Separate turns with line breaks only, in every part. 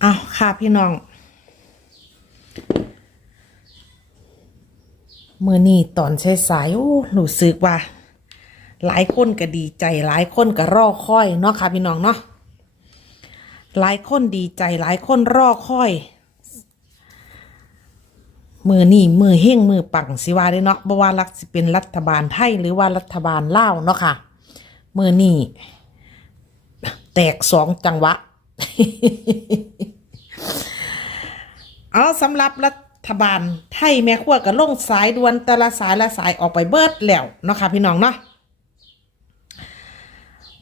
เอาค่ะพี่น้องมือนี่ตอนใช้สายๆโอ้รู้สึกว่า หลายคนก็ดีใจ หลายคนก็รอคอยเนาะค่ะพี่น้องเนาะหลายคนดีใจหลายคนรอคอยมือนี่มือเฮงมือปังสิว่าได้เนาะบ่ว่ารักสิเป็นรัฐบาลไทยหรือว่ารัฐบาลลาวเนาะค่ะมือนี่แตกสองจังหวะ เอาสำหรับรัฐบาลไทยแม่ขั้วก็ลงสายด่วนแต่ละสายละสายออกไปเบิดแล้วเนาะค่ะพี่น้องเนาะ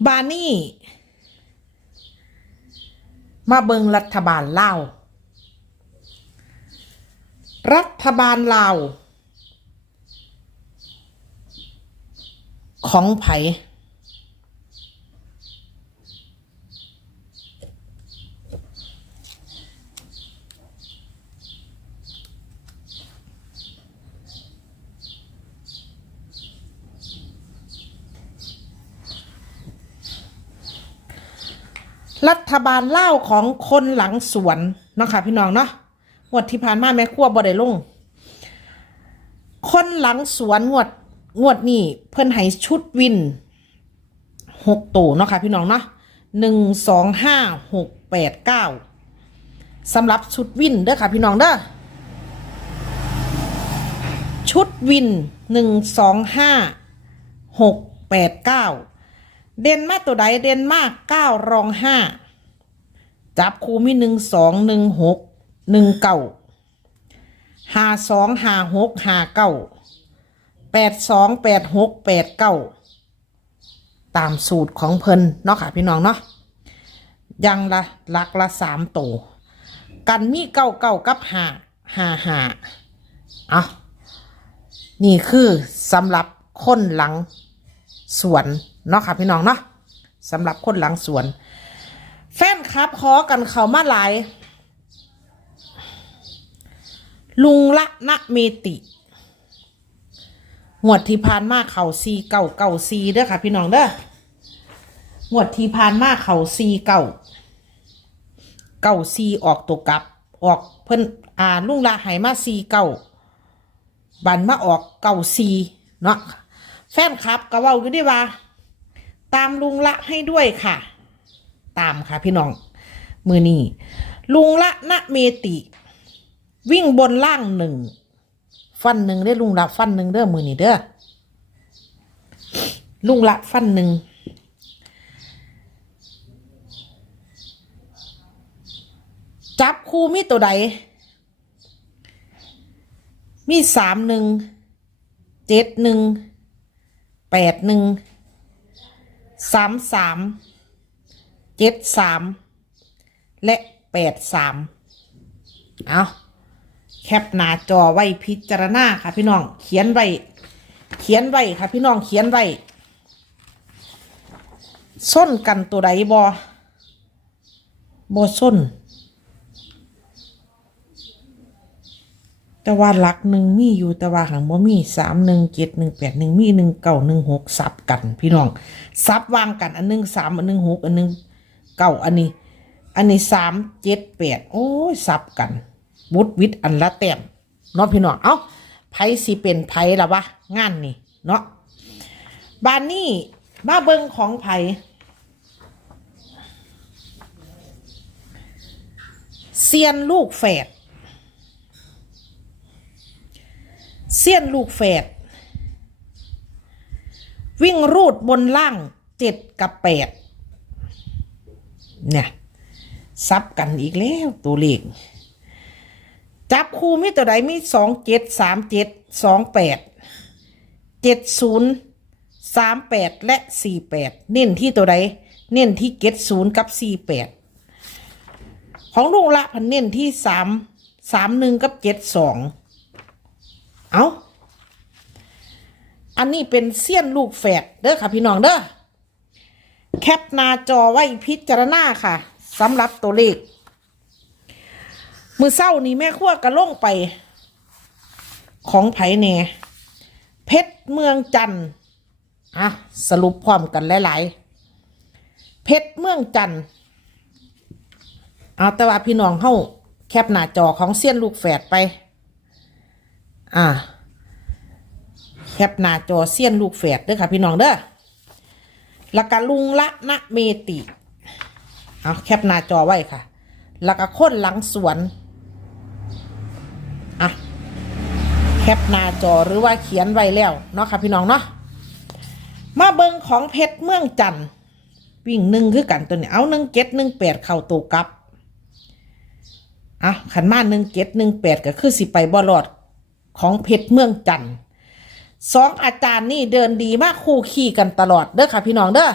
บานี่ มาเบิงรัฐบาลลาวรัฐบาลลาวของไผ รัฐบาลเล่าของคนหลังสวนนะคะพี่น้องเนาะงวดที่ผ่านมาแม่ครัวบ่ได้ลง คนหลังสวนงวดงวดนี้เพิ่นให้ชุดวินหกตัวเนาะค่ะพี่น้องเนาะหนึ่งสองห้าหกแปดเก้าสำหรับชุดวินเด้อค่ะพี่น้องเด้อชุดวินหนึ่งสองห้าหกแปดเก้า เด่นมากตัวใดเด่นมากเก้ารองห้าจับคูมีหนึ่งสองหนึ่งหกหนึ่งเก้าห้าสองห้าหกห้าเก้าแปดสองแปดหกแปดเก้าตามสูตรของเพิ่นเนาะค่ะพี่น้องเนาะยังละหลักละสามตัวกันมีเก้าเก้ากับห้าห้าห้าอะนี่คือสำหรับคนหลัง สวนเนาะค่ะพี่น้องเนาะสำหรับคนหลังสวน แฟนครับขอกันเขามาหลาย ลุงละนะเมติงวดที่ผ่านมาเขาซีเก่าเก่าซีเด้อค่ะ พี่น้องเด้องวดที่ผ่านมาเขาซีเก่าเก่าซีออกตัวกลับ ออกเพิ่นอ่าลุงละหายมาซีเก่าบันมาออกเก่าซีเนาะ แฟนคลับก็เว้าอยู่ดีว่า ตามลุงละให้ด้วยค่ะ ตามค่ะพี่น้อง มือนี้ลุงละนะเมติ วิ่งบนล่างหนึ่ง ฟันหนึ่งได้ลุงละฟันหนึ่งเด้อมือนี้เด้อลุงละฟันหนึ่งจับคู่มีตัวใด มีสามหนึ่ง เจ็ดหนึ่ง แปดหนึ่งสามสามเจ็ดสามและแปดสามเอาแคปหน้าจอไว้พิจารณาค่ะพี่น้อง เขียนไว้ เขียนไว้ค่ะพี่น้องเขียนไว้ส้นกันตัวใดบอบอส้น แต่ว่าหลักหนึ่งมีอยู่แต่ว่าหางบ่มีสามหนึ่งเจ็ดหนึ่งแปดหนึ่งมีหนึ่งเก้าหนึ่งหกซับกัน พี่น้องซับวางกันอันหนึ่งสามอันหนึ่งหกอันหนึ่งเก้าอันนี้ อันนี้สามเจ็ดแปดโอ้ยซับกันวุดวิดอันละแต้มเนาะพี่น้องเอ้าไพ่สิเป็นไพ่ละวะงานนี่เนาะบานนี่มาเบิงของไพ่เซียนลูกแฝด เสี้ยนลูกแฝดวิ่งรูดบนล่างเจ็ดกับแปดเนี่ยซับกันอีกแล้วตัวเลขจับคู่มีตัวใดมีสองเจ็ดสามเจ็ดสองแปดเจ็ดศูนย์สามแปดและสี่แปดเน้นที่ตัวใดเน้นที่เจ็ดศูนย์กับสี่แปดของลุงละพันเน้นที่สามสามหนึ่งกับเจ็ดสอง เอาอันนี้เป็นเสี้ยนลูกแฝดเด้อค่ะพี่น้องเด้อแคปหน้าจอไว้พิจารณาค่ะสำหรับตัวเลข มือเศร้านี้แม่ขั้วกระล่งไป ของไผ่เนเพชรเมืองจันทร์อะสรุปพร้อมกันหลาย ๆ เพชรเมืองจันทร์เอาแต่ว่าพี่น้องเฮาแคปหน้าจอของเสี้ยนลูกแฝดไป อ่าแคปหน้าจอเสี้ยนลูกแฝดเด้อค่ะพี่น้องเด้อแล้วก็ลุงละนะเมติเอาแคปหน้าจอไว้ค่ะ แล้วก็ค้นหลังสวน อะ แคปหน้าจอหรือว่าเขียนไว้แล้วเนาะค่ะพี่น้องเนาะ มาเบิงของเพชรเมืองจันทน์วิ่งหนึ่งคือกันตัวนี้ เอาหนึ่งเจ็ดหนึ่งแปดเข่าตัวกลับอะขันมาหนึ่งเจ็ดหนึ่งแปดก็คือสิไปบอลอด ของเพชรเมืองจันทน์สองอาจารย์นี่เดินดีมากคู่ขี่กันตลอดเด้อค่ะพี่น้องเด้อ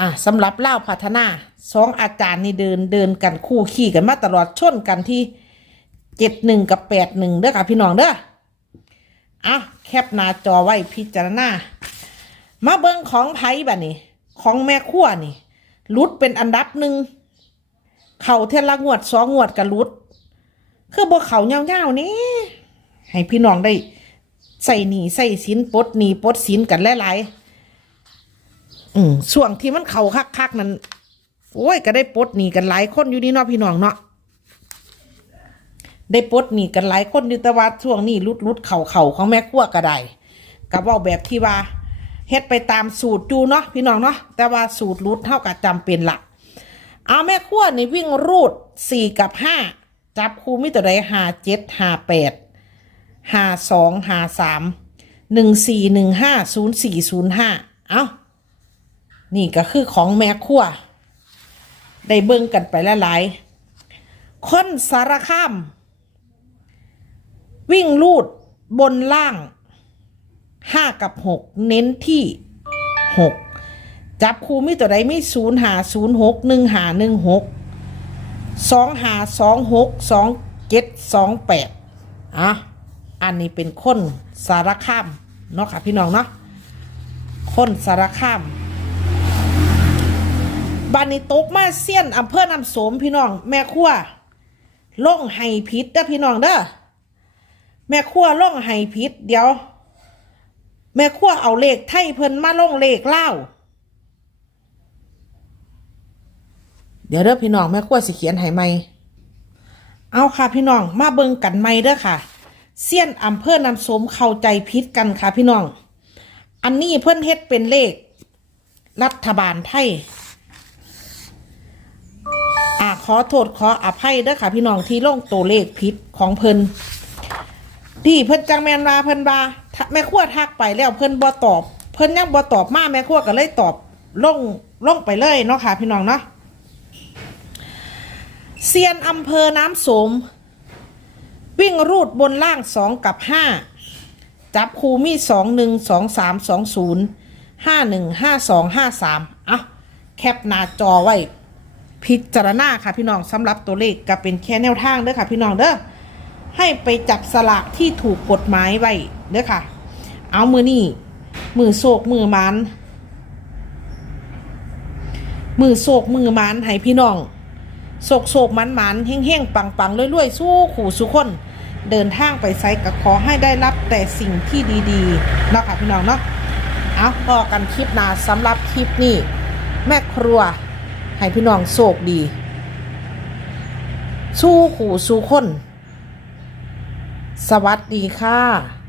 อะสำหรับเล่าพัฒนาสองอาจารย์นี่เดินเดินกันคู่ขี่กันมาตลอดชนกันที่เจ็ดหนึ่งกับแปดหนึ่งเด้อค่ะพี่น้องเด้ออะแคปหน้าจอไว้พิจารณามาเบิ่งของไผ่บัดนี้ ของแม่ขั้วนี่รุดเป็นอันดับหนึ่งเข่าเทละงวดสองงวดกับรุด คือบ่เข่าเงาๆนี่ ให้พี่น้องได้ใส่หนีใส่สินปดหนีปดสินกันหลายๆอืมช่วงที่มันเข่าคักๆนั้นโอ้ยก็ได้ปดหนีกันหลายคนอยู่นี่เนาะพี่น้องเนาะได้ปดหนีกันหลายคนอยู่แต่ว่าช่วงนี้รุดรุดเข่าเข่าของแม่ขั้วก็ได้กับว่าแบบที่ว่าเฮ็ดไปตามสูตรจูเนาะพี่น้องเนาะแต่ว่าสูตรรูดเท่ากับจำเป็นละเอาแม่ขั้วนี่วิ่งรูดสี่กับห้าจับคู่มิตัวใดหาเจ็ดหาแปด หาสองหาสามหนึ่งสี่หนึ่งห้าศูนย์สี่ศูนย์ห้าเอ้า นี่ก็คือของแม่ขั้วได้เบิ่งกันไปหลายๆคนสารคาม วิ่งรูดบนล่างห้ากับหกเน้นที่หกจับคู่มีตัวใดไมีศูนย์หาศูนย์หกหนึ่งหาหนึ่งหกสองหาสองหกสองเจ็ดสองแปดอะ อันนี้เป็นคนสารคามเนาะค่ะพี่น้องเนาะคนสารคามบานนี้ตกมาเสี้ยนอำเภอนำสมพี่น้อง แม่ขั้วล่องไห้พิษเด้อพี่น้องเด้อแม่ขั้วล่องไห้พิษเดี๋ยว แม่ขั้วเอาเลขไทยเพิ่นมาล่องเลขเล่าเดี๋ยวเด้อพี่น้องแม่ขั้วสิเขียนให้ใหม่เอาค่ะพี่น้องมาเบิ่งกันใหม่เด้อค่ะ เสี้ยนอำเภอนำสมเข้าใจผิดกันค่ะพี่น้อง อันนี้เพิ่นเฮ็ดเป็นเลข รัฐบาลไทยอ่าขอโทษขออภัยเด้อค่ะพี่น้องที่ลงตัวเลขผิดของเพิ่นที่เพิ่นจังแมนวาเพิ่นวาแม่ครัวทักไปแล้วเพิ่นบ่ตอบ เพิ่นยังบ่ตอบมาแม่ครัวก็เลยตอบลงลงไปเลยเนาะค่ะพี่น้องเนาะเซียนอำเภอน้ำสม วิ่งรูดบนล่างสองกับห้าจับคูมีสองหนึ่งสองสามสองศูนย์ห้าหนึ่งห้าสองห้าสามอะแคปหน้าจอไว้ พิจารณาค่ะพี่น้องสำหรับตัวเลขก็เป็นแค่แนวทางเด้อค่ะพี่น้องเด้อให้ไปจับสลากที่ถูกกฎหมายไว้เด้อค่ะ เอามือนี่มือโศกมือมันมือโศกมือมันให้พี่น้อง โศกโศกมันมันเฮ่งเฮ่งปังปังรวยๆ สู้ขู่สุคน เดินทางไปไซกับขอให้ได้รับแต่สิ่งที่ดีๆเนาะค่ะพี่น้องเนาะเอาต่อกันคลิปหน้าสำหรับคลิปนี้ แม่ครัว ให้พี่น้องโศกดี สู้ขู่สู้คน สวัสดีค่ะ